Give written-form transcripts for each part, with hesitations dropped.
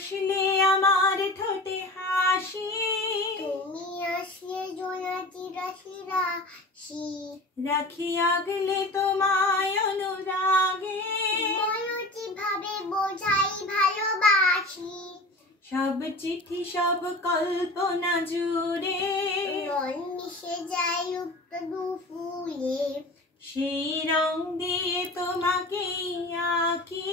হাসলে আমার ঠোঁটে হাসি, তুমি আসলে জোনাকি রাশি রাশি, রাখি আগলে তোমায় অনুরাগে, বলো কিভাবে বোঝাই ভালোবাসি, সব চিঠি সব কল্পনা জুড়ে, রং মিশে যায় উক্ত দুপুরে, সেই রং দিয়ে তোমাকে আঁকি,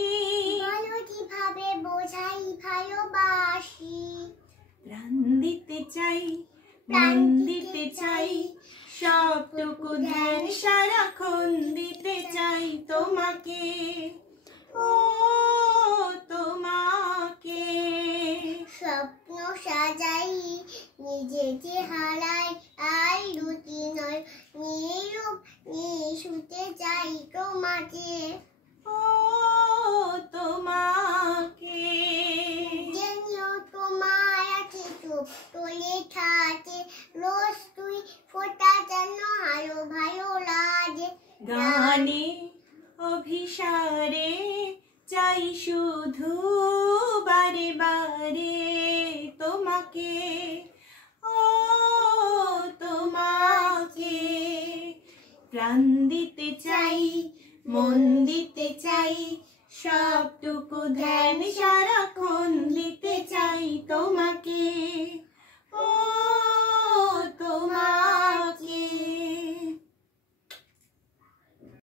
বলো কিভাবে বোঝাই ভালোবাসি, প্রাণ দিতে চাই প্রাণ দিতে চাই, সবটুকু ধ্যান সারাক্ষণ দিতে চাই তোমাকে, ও তোমাকে। স্বপ্ন সাজাই নিজেকে হারাই, আর রুটি নয় নিরূপ নিয়ে শুতে চাই তোমাকে, ও তোমাকে। যেন তোমার আছে চোখ তোলে থাকে, রোজ তুই ফোটা যেন আরো ভালো লাগে, গানে অভিসারে চাই শুধু বারে বারে তোমাকে, ও তোমাকে। প্রাণ দিতে চাই মন দিতে